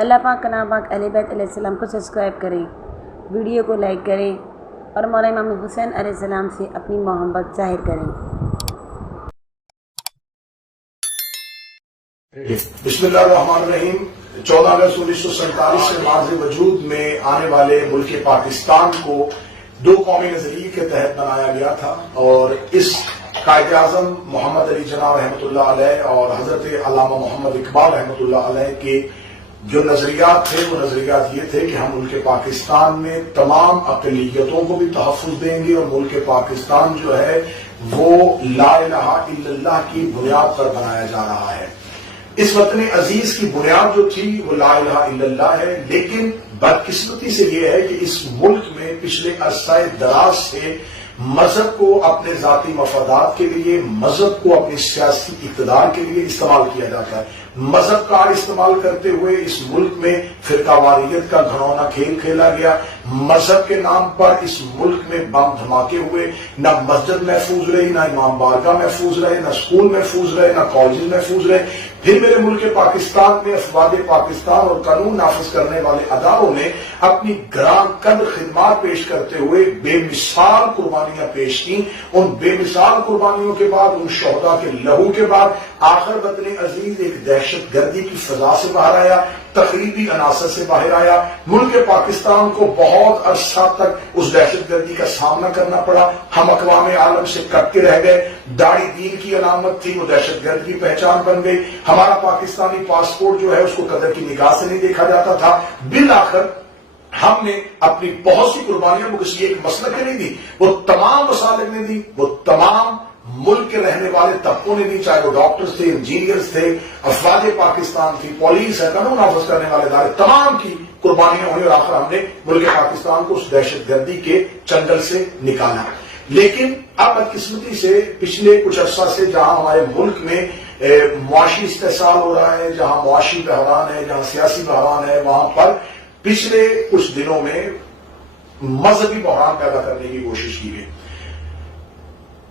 اللہ پاک کا نام پاک اہل بیت علیہ السلام کو سبسکرائب کریں، ویڈیو کو لائک کریں اور مولانا امام حسین علیہ السلام سے اپنی محبت ظاہر کریں۔ بسم اللہ الرحمن الرحیم۔ 14 اگست 1947 سے ماضی وجود میں آنے والے ملک پاکستان کو دو قومی نظریے کے تحت بنایا گیا تھا، اور اس قائد اعظم محمد علی جناح رحمۃ اللہ علیہ اور حضرت علامہ محمد اقبال رحمۃ اللہ علیہ کے جو نظریات تھے وہ نظریات یہ تھے کہ ہم ملک پاکستان میں تمام اقلیتوں کو بھی تحفظ دیں گے، اور ملک پاکستان جو ہے وہ لا الہ الا اللہ کی بنیاد پر بنایا جا رہا ہے۔ اس وطن عزیز کی بنیاد جو تھی وہ لا الہ الا اللہ ہے، لیکن بدقسمتی سے یہ ہے کہ اس ملک میں پچھلے عرصہ دراز سے مذہب کو اپنے ذاتی مفادات کے لیے، مذہب کو اپنی سیاسی اقتدار کے لیے استعمال کیا جاتا ہے۔ مذہب کا استعمال کرتے ہوئے اس ملک میں فرقہ واریت کا گھنونا کھیل کھیلا گیا۔ مذہب کے نام پر اس ملک میں بم دھماکے ہوئے، نہ مسجد محفوظ رہی، نہ امام بارگاہ محفوظ رہے، نہ اسکول محفوظ رہے، نہ کالجز محفوظ رہے۔ پھر میرے ملک پاکستان میں افواج پاکستان اور قانون نافذ کرنے والے اداروں نے اپنی گران قدر خدمات پیش کرتے ہوئے بے مثال قربانیاں پیش کی۔ ان بے مثال قربانیوں کے بعد، ان شہداء کے لہو کے بعد آخر وطن عزیز ایک دہشت گردی کی فضا سے باہر آیا، تخریبی عناصر سے باہر آیا۔ ملک پاکستان کو بہت عرصہ تک اس دہشت گردی کا سامنا کرنا پڑا۔ ہم اقوام عالم سے کٹ کے رہ گئے۔ داڑھی دین کی علامت تھی، وہ دہشت گرد کی پہچان بن گئی۔ ہمارا پاکستانی پاسپورٹ جو ہے اس کو قدر کی نگاہ سے نہیں دیکھا جاتا تھا۔ بالآخر ہم نے اپنی بہت سی قربانیاں وہ کسی ایک مسلک نے نہیں دی، وہ تمام مسالک نے دی، وہ تمام ملک کے رہنے والے طبقوں نے دی، چاہے وہ ڈاکٹرز تھے، انجینئرز تھے، افواج پاکستان تھی، پولیس ہے، قانون نافذ کرنے والے ادارے، تمام کی قربانیاں ہوئی، اور آخر ہم نے ملک پاکستان کو اس دہشت گردی کے چنگل سے نکالا۔ لیکن اب بدقسمتی سے پچھلے کچھ عرصہ سے جہاں ہمارے ملک میں معاشی استحصال ہو رہا ہے، جہاں معاشی بحران ہے، جہاں سیاسی بحران ہے، وہاں پر پچھلے کچھ دنوں میں مذہبی بحران پیدا کرنے کی کوشش کی گئی۔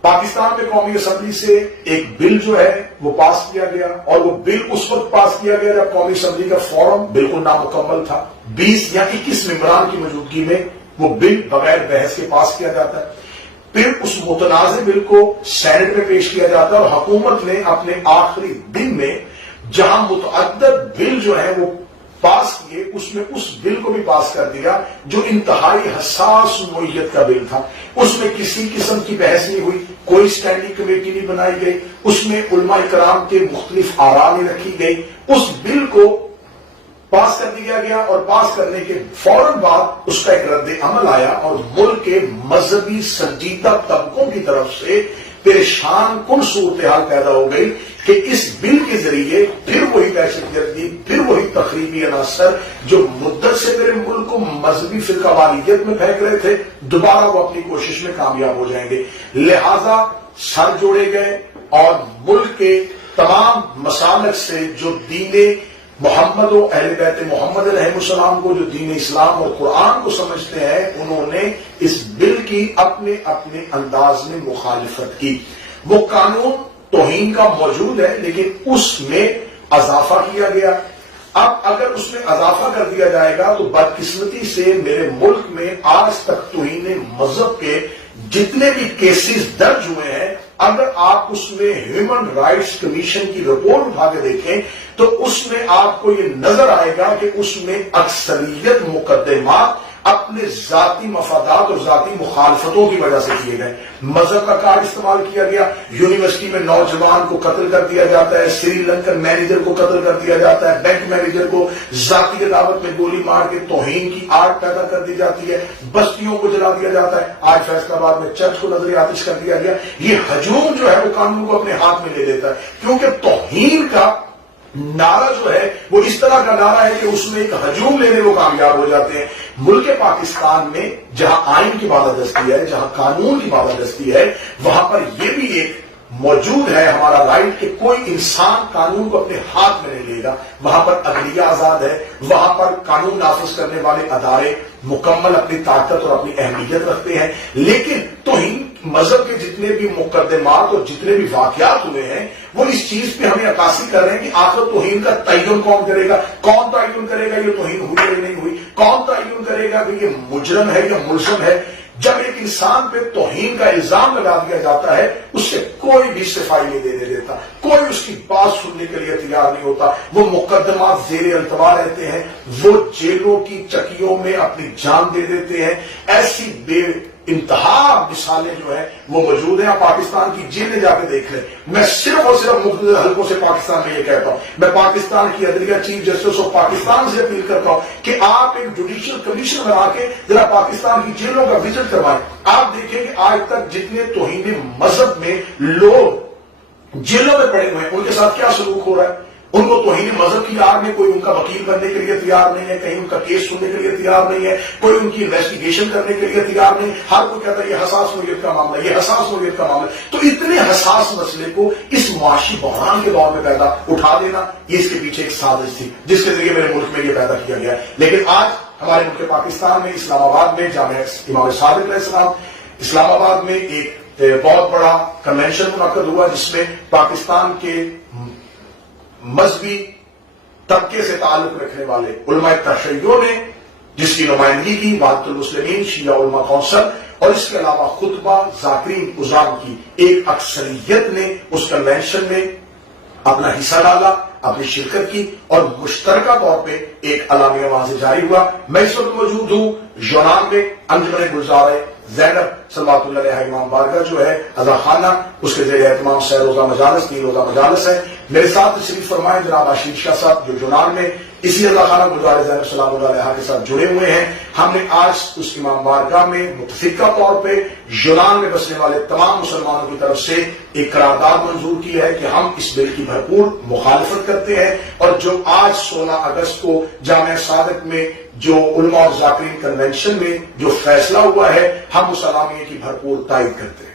پاکستان میں قومی اسمبلی سے ایک بل جو ہے وہ پاس کیا گیا، اور وہ بل اس وقت پاس کیا گیا جب قومی اسمبلی کا فورم بالکل نامکمل تھا۔ 20 یا 21 ممبران کی موجودگی میں وہ بل بغیر بحث کے پاس کیا جاتا ہے۔ پھر اس متنازع بل کو سینٹ میں پیش کیا جاتا ہے، اور حکومت نے اپنے آخری دن میں جہاں متعدد بل جو ہے وہ پاس کیے، اس میں اس بل کو بھی پاس کر دیا جو انتہائی حساس نوعیت کا بل تھا۔ اس میں کسی قسم کی بحث نہیں ہوئی، کوئی اسٹینڈنگ کمیٹی نہیں بنائی گئی، اس میں علماء کرام کے مختلف آراء نہیں رکھی گئی۔ اس بل کو پاس کر دیا گیا، اور پاس کرنے کے فوراً بعد اس کا ایک رد عمل آیا، اور ملک کے مذہبی سنجیدہ طبقوں کی طرف سے پریشان کن صورتحال پیدا ہو گئی کہ اس بل کے ذریعے پھر وہی دہشت گردی، پھر وہی تخریبی عناصر جو مدت سے میرے ملک کو مذہبی فرقہ واریت میں پھینک رہے تھے، دوبارہ وہ اپنی کوشش میں کامیاب ہو جائیں گے۔ لہذا سر جوڑے گئے، اور ملک کے تمام مسالک سے جو دین محمد و اہل بیت محمد علیہ السلام کو، جو دین اسلام اور قرآن کو سمجھتے ہیں، انہوں نے اس بل کی اپنے اپنے انداز میں مخالفت کی۔ وہ قانون توہین کا موجود ہے، لیکن اس میں اضافہ کیا گیا۔ اب اگر اس میں اضافہ کر دیا جائے گا تو بدقسمتی سے میرے ملک میں آج تک توہین مذہب کے جتنے بھی کیسز درج ہوئے ہیں، اگر آپ اس میں ہیومن رائٹس کمیشن کی رپورٹ اٹھا کے دیکھیں تو اس میں آپ کو یہ نظر آئے گا کہ اس میں اکثریت مقدمات اپنے ذاتی مفادات اور ذاتی مخالفتوں کی وجہ سے کیے گئے۔ مذہب کا کارڈ استعمال کیا گیا، یونیورسٹی میں نوجوان کو قتل کر دیا جاتا ہے، سری لنکن مینیجر کو قتل کر دیا جاتا ہے، بینک مینیجر کو ذاتی عداوت میں گولی مار کے توہین کی آگ پیدا کر دی جاتی ہے، بستیوں کو جلا دیا جاتا ہے۔ آج فیصل آباد میں چرچ کو نظر آتش کر دیا گیا۔ یہ ہجوم جو ہے وہ قانون کو اپنے ہاتھ میں لے لیتا ہے، کیونکہ توہین کا نعرہ جو ہے وہ اس طرح کا نعرہ ہے کہ اس میں ایک ہجوم لینے وہ کامیاب ہو جاتے ہیں۔ ملک پاکستان میں جہاں آئین کی بالادستی ہے، جہاں قانون کی بالادستی ہے، وہاں پر یہ بھی ایک موجود ہے ہمارا رائٹ کہ کوئی انسان قانون کو اپنے ہاتھ میں نہیں لے گا۔ وہاں پر عدلیہ آزاد ہے، وہاں پر قانون نافذ کرنے والے ادارے مکمل اپنی طاقت اور اپنی اہمیت رکھتے ہیں، لیکن توہین مذہب کے جتنے بھی مقدمات اور جتنے بھی واقعات ہوئے ہیں وہ اس چیز پہ ہمیں عکاسی کر رہے ہیں کہ آخر توہین کا تعین کون کرے گا، کون تعین کرے گا یہ توہین ہوئی یا نہیں ہوئی، کون تعین کرے گا کہ یہ مجرم ہے یا ملزم ہے۔ جب ایک انسان پہ توہین کا الزام لگا دیا جاتا ہے اس سے کوئی بھی صفائی نہیں دینے دیتا، کوئی اس کی بات سننے کے لیے تیار نہیں ہوتا، وہ مقدمات زیر التوا رہتے ہیں، وہ جیلوں کی چکیوں میں اپنی جان دے دیتے ہیں۔ ایسی بے انتہا مثالیں جو ہیں وہ موجود ہیں، آپ پاکستان کی جیلیں جا کے دیکھ لیں۔ میں صرف اور صرف مختلف حلقوں سے پاکستان میں یہ کہتا ہوں، میں پاکستان کی عدلیہ چیف جسٹس آف پاکستان سے اپیل کرتا ہوں کہ آپ ایک جوڈیشل کمیشن بنا کے ذرا پاکستان کی جیلوں کا وزٹ کروائیں۔ آپ دیکھیں کہ آج تک جتنے توہین مذہب میں لوگ جیلوں میں پڑے ہوئے ہیں ان کے ساتھ کیا سلوک ہو رہا ہے۔ ان کو توہین مذہب کی آڑ میں کوئی ان کا وکیل کرنے کے لیے تیار نہیں ہے، کہیں ان کا کیس سننے کے لیے تیار نہیں ہے، کوئی ان کی انویسٹیگیشن کرنے کے لیے تیار نہیں، ہر کوئی کہتا ہے یہ حساس نوعیت کا معاملہ، یہ حساس نوعیت کا معاملہ۔ تو اتنے حساس مسئلے کو اس معاشی بحران کے دور میں پیدا اٹھا دینا، یہ اس کے پیچھے ایک سازش تھی جس کے ذریعے میرے ملک میں یہ پیدا کیا گیا ہے۔ لیکن آج ہمارے ملک پاکستان میں اسلام آباد میں جامعہ امام صادق علیہ السلام اسلام آباد میں ایک بہت بڑا کنونشن منعقد ہوا جس میں پاکستان کے مذہبی طبقے سے تعلق رکھنے والے علماء تشیع نے جس کی نمائندگی کی وحدت المسلمین شیعہ علماء کونسل اور اس کے علاوہ خطبہ ذاکرین عظام کی ایک اکثریت نے اس کنونشن میں اپنا حصہ ڈالا، اپنی شرکت کی اور مشترکہ طور پہ ایک اعلامیہ وہاں سے جاری ہوا۔ میں اس وقت موجود ہوں یونان میں انجمن گلزار زینب صلوات اللہ علیہ امام بارگاہ جو ہے عزا خانہ، اس کے زیر اہتمام 6 روزہ مجالس 3 روزہ مجالس ہے۔ میرے ساتھ تشریف فرمائے جناب آشیل شاہ صاحب جو یونان میں اسی عزا خانہ گلزار زینب سلام اللہ علیہ کے ساتھ جڑے ہوئے ہیں۔ ہم نے آج اس امام بارگاہ میں متفقہ طور پہ یونان میں بسنے والے تمام مسلمانوں کی طرف سے ایک قرارداد منظور کی ہے کہ ہم اس بل کی بھرپور مخالفت کرتے ہیں، اور جو آج 16 اگست کو جامعہ صادق میں جو علماء اور ذاکرین کنونشن میں جو فیصلہ ہوا ہے ہم اس اعلامیے کی بھرپور تائید کرتے ہیں۔